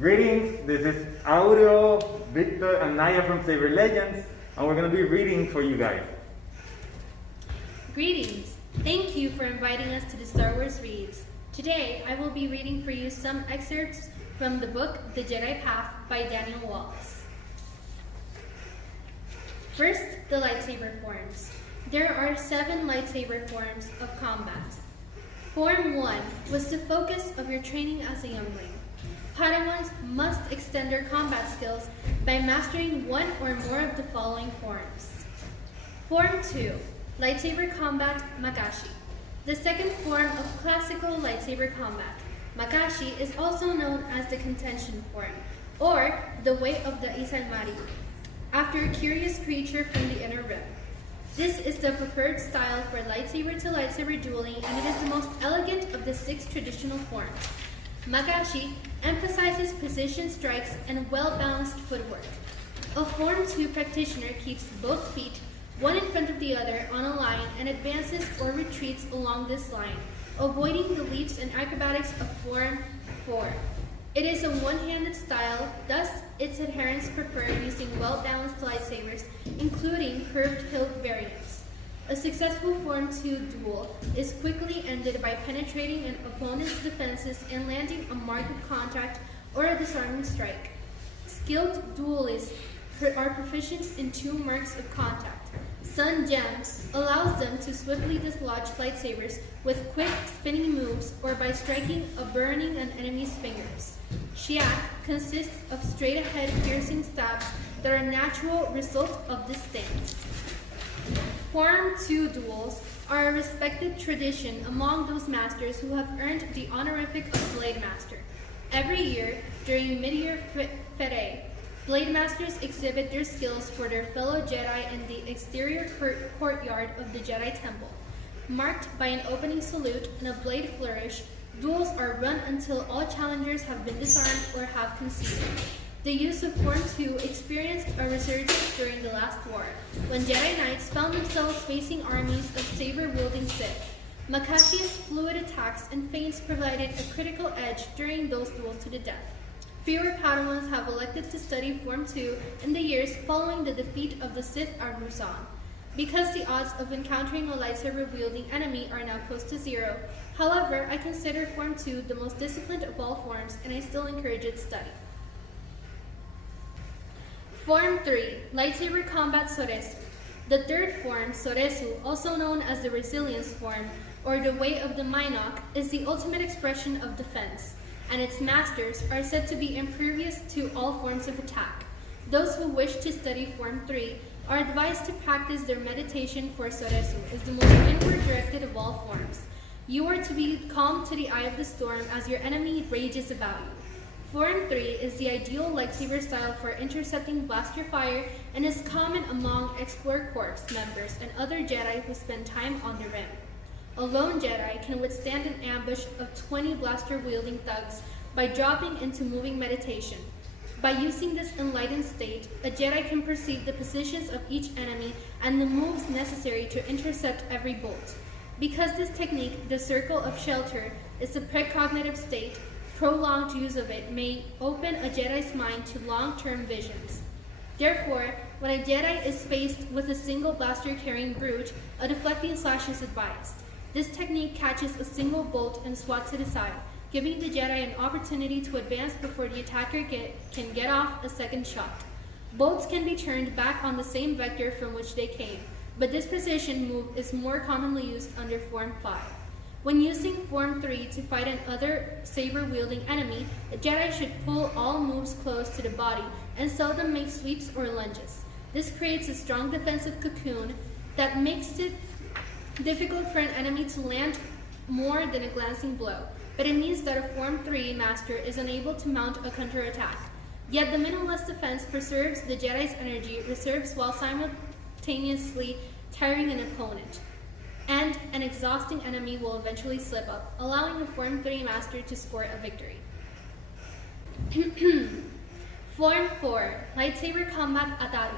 Greetings, this is Aureo, Victor, and Naya from Saber Legends, and we're going to be reading for you guys. Greetings! Thank you for inviting us to the Star Wars Reads. Today, I will be reading for you some excerpts from the book The Jedi Path by Daniel Wallace. First, the lightsaber forms. There are 7 lightsaber forms of combat. Form 1 was the focus of your training as a youngling. Padawans must extend their combat skills by mastering one or more of the following forms. Form 2, lightsaber combat Makashi. The second form of classical lightsaber combat. Makashi is also known as the contention form, or the way of the Isalmari, after a curious creature from the inner rim. This is the preferred style for lightsaber-to-lightsaber dueling, and it is the most elegant of the 6 traditional forms. Makashi emphasizes precision strikes and well-balanced footwork. A Form 2 practitioner keeps both feet, one in front of the other, on a line and advances or retreats along this line, avoiding the leaps and acrobatics of Form 4. It is a one-handed style, thus its adherents prefer using well-balanced lightsabers, including curved hilt variants. A successful Form 2 duel is quickly ended by penetrating an opponent's defenses and landing a mark of contact or a disarming strike. Skilled duelists are proficient in 2 marks of contact. Sun Gems allows them to swiftly dislodge lightsabers with quick spinning moves or by striking a burning an enemy's fingers. Shiak consists of straight-ahead piercing stabs that are a natural result of this stance. Form 2 duels are a respected tradition among those masters who have earned the honorific of Blade Master. Every year, during Mid-Year Fete, Blade Masters exhibit their skills for their fellow Jedi in the exterior courtyard of the Jedi Temple. Marked by an opening salute and a blade flourish, duels are run until all challengers have been disarmed or have conceded. The use of Form 2 experienced a resurgence during the last war, when Jedi Knights found themselves facing armies of saber-wielding Sith. Makashi's fluid attacks and feints provided a critical edge during those duels to the death. Fewer Padawans have elected to study Form 2 in the years following the defeat of the Sith Arusan. Because the odds of encountering a lightsaber-wielding enemy are now close to 0, however, I consider Form 2 the most disciplined of all forms, and I still encourage its study. Form 3, lightsaber combat Soresu. The third form, Soresu, also known as the resilience form, or the way of the Minok, is the ultimate expression of defense, and its masters are said to be impervious to all forms of attack. Those who wish to study Form 3 are advised to practice their meditation, for Soresu is the most inward-directed of all forms. You are to be calm to the eye of the storm as your enemy rages about you. Form 3 is the ideal lightsaber style for intercepting blaster fire and is common among Explorer Corps members and other Jedi who spend time on the Rim. A lone Jedi can withstand an ambush of 20 blaster-wielding thugs by dropping into moving meditation. By using this enlightened state, a Jedi can perceive the positions of each enemy and the moves necessary to intercept every bolt. Because this technique, the circle of shelter, is a precognitive state, prolonged use of it may open a Jedi's mind to long-term visions. Therefore, when a Jedi is faced with a single blaster-carrying brute, a deflecting slash is advised. This technique catches a single bolt and swats it aside, giving the Jedi an opportunity to advance before the attacker can get off a second shot. Bolts can be turned back on the same vector from which they came, but this precision move is more commonly used under Form 5. When using Form 3 to fight another saber-wielding enemy, a Jedi should pull all moves close to the body and seldom make sweeps or lunges. This creates a strong defensive cocoon that makes it difficult for an enemy to land more than a glancing blow, but it means that a Form 3 master is unable to mount a counterattack. Yet the minimalist defense preserves the Jedi's energy reserves while simultaneously tiring an opponent, and an exhausting enemy will eventually slip up, allowing the Form 3 master to score a victory. Form 4, lightsaber combat Ataru.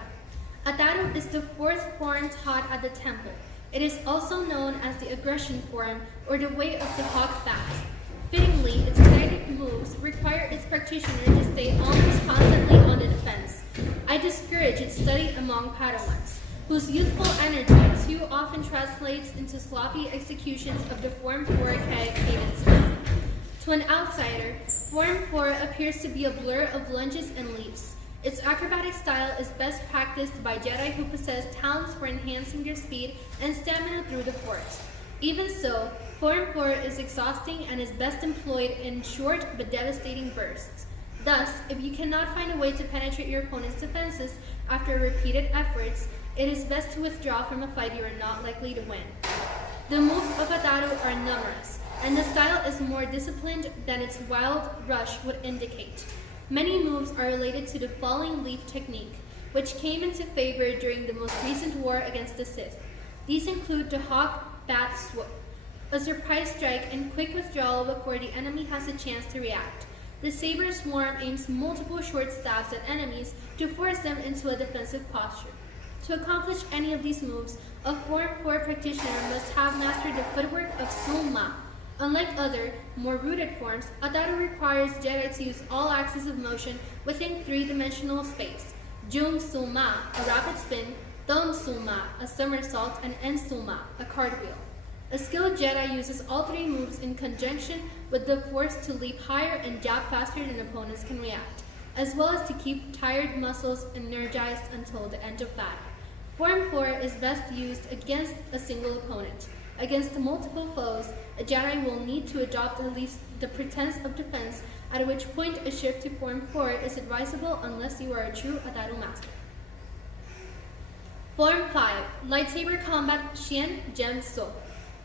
Ataru is the 4th form taught at the temple. It is also known as the aggression form, or the way of the hawk bat. Fittingly, its kinetic moves require its practitioner practitioner to stay almost constantly on the defense. I discourage its study among Padawans, whose youthful energy too often translates into sloppy executions of the Form 4 cadence. To an outsider, Form 4 appears to be a blur of lunges and leaps. Its acrobatic style is best practiced by Jedi who possess talents for enhancing their speed and stamina through the Force. Even so, Form 4 is exhausting and is best employed in short but devastating bursts. Thus, if you cannot find a way to penetrate your opponent's defenses after repeated efforts, it is best to withdraw from a fight you are not likely to win. The moves of Ataru are numerous, and the style is more disciplined than its wild rush would indicate. Many moves are related to the falling leaf technique, which came into favor during the most recent war against the Sith. These include the Hawk Bat Swoop, a surprise strike and quick withdrawal before the enemy has a chance to react. The Saber Swarm aims multiple short stabs at enemies to force them into a defensive posture. To accomplish any of these moves, a Form 4 practitioner must have mastered the footwork of Sul-Ma. Unlike other, more rooted forms, Ataru requires Jedi to use all axes of motion within three-dimensional space. Jung Sul-Ma, a rapid spin, Dong Sul-Ma, a somersault, and En Sul-Ma, a cartwheel. A skilled Jedi uses all three moves in conjunction with the Force to leap higher and jab faster than opponents can react, as well as to keep tired muscles energized until the end of battle. Form 4 is best used against a single opponent. Against multiple foes, a Jedi will need to adopt at least the pretense of defense, at which point a shift to Form 4 is advisable unless you are a true Ataru master. Form 5, Lightsaber Combat Xian Gem So.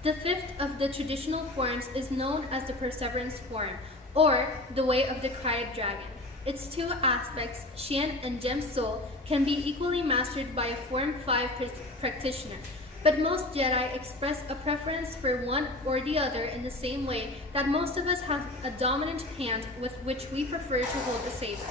The fifth of the traditional forms is known as the Perseverance form, or the Way of the Cryed Dragon. Its two aspects, Xian and Gem So, can be equally mastered by a Form 5 practitioner, but most Jedi express a preference for one or the other in the same way that most of us have a dominant hand with which we prefer to hold the saber.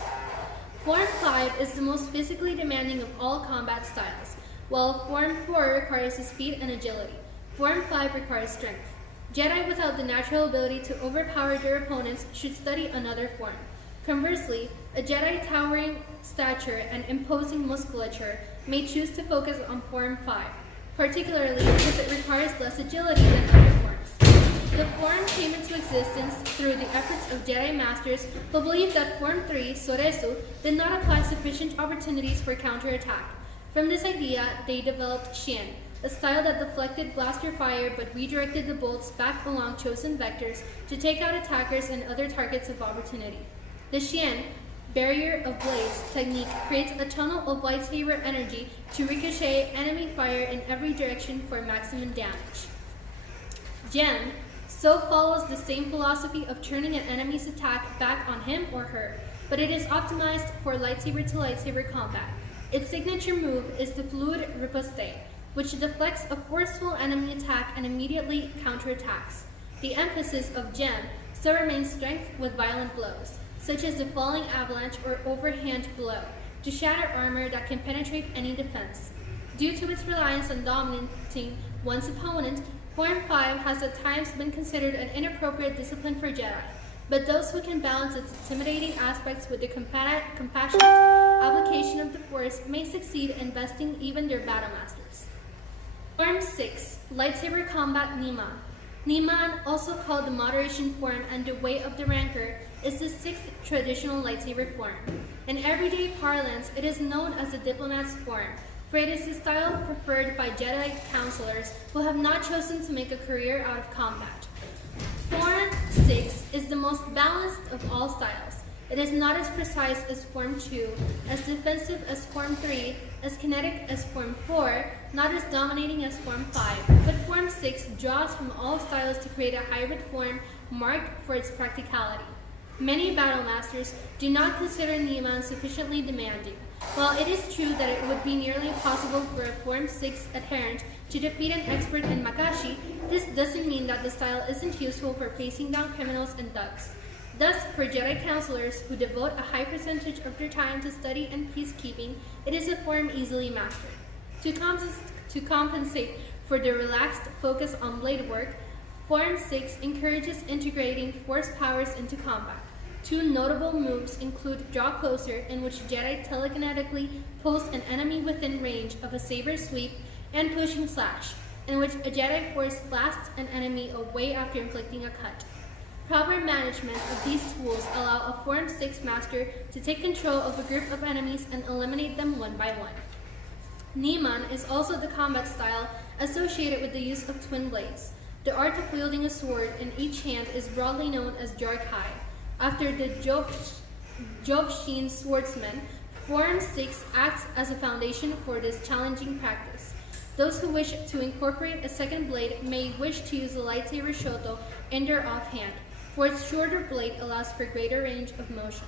Form 5 is the most physically demanding of all combat styles, while Form 4 requires speed and agility. Form 5 requires strength. Jedi without the natural ability to overpower their opponents should study another form. Conversely, a Jedi towering stature and imposing musculature may choose to focus on Form 5, particularly because it requires less agility than other forms. The form came into existence through the efforts of Jedi Masters who believed that Form 3, Soresu, did not apply sufficient opportunities for counterattack. From this idea, they developed Xian, a style that deflected blaster fire but redirected the bolts back along chosen vectors to take out attackers and other targets of opportunity. The Xian, Barrier of Blades technique creates a tunnel of lightsaber energy to ricochet enemy fire in every direction for maximum damage. Gem So follows the same philosophy of turning an enemy's attack back on him or her, but it is optimized for lightsaber-to-lightsaber combat. Its signature move is the Fluid Riposte, which deflects a forceful enemy attack and immediately counterattacks. The emphasis of Gem still remains strength with violent blows, such as the falling avalanche or overhand blow, to shatter armor that can penetrate any defense. Due to its reliance on dominating one's opponent, Form 5 has at times been considered an inappropriate discipline for Jedi, but those who can balance its intimidating aspects with the compassionate application of the Force may succeed in besting even their battle masters. Form 6, Lightsaber Combat Niman. Niman, also called the Moderation form and the Way of the Rancor, is the sixth traditional lightsaber form. In everyday parlance, it is known as the Diplomat's form, for it is the style preferred by Jedi counselors who have not chosen to make a career out of combat. Form 6 is the most balanced of all styles. It is not as precise as Form 2, as defensive as Form 3, as kinetic as Form 4, not as dominating as Form 5, but Form 6 draws from all styles to create a hybrid form marked for its practicality. Many battle masters do not consider Niman sufficiently demanding. While it is true that it would be nearly impossible for a Form 6 adherent to defeat an expert in Makashi, this doesn't mean that the style isn't useful for facing down criminals and thugs. Thus, for Jedi counselors who devote a high percentage of their time to study and peacekeeping, it is a form easily mastered. To compensate for the relaxed focus on blade work, Form 6 encourages integrating Force powers into combat. Two notable moves include Draw Closer, in which Jedi telekinetically pulls an enemy within range of a saber sweep, and Pushing Slash, in which a Jedi Force blasts an enemy away after inflicting a cut. Proper management of these tools allow a Form 6 Master to take control of a group of enemies and eliminate them one by one. Niman is also the combat style associated with the use of twin blades. The art of wielding a sword in each hand is broadly known as Jar-Kai. After the Jovshin swordsman, Form 6 acts as a foundation for this challenging practice. Those who wish to incorporate a second blade may wish to use the lightsaber Shoto in their offhand, for its shorter blade allows for greater range of motion.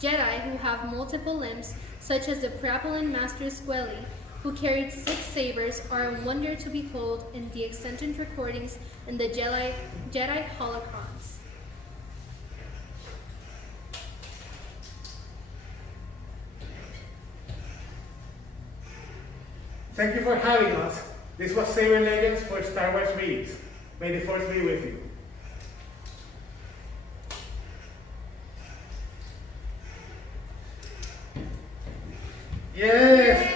Jedi who have multiple limbs, such as the Praepolian Master Squelly, who carried 6 sabers, are a wonder to behold in the extant recordings in the Jedi Holocrons. Thank you for having us. This was Saber Legends for Star Wars Reads. May the Force be with you. Yes!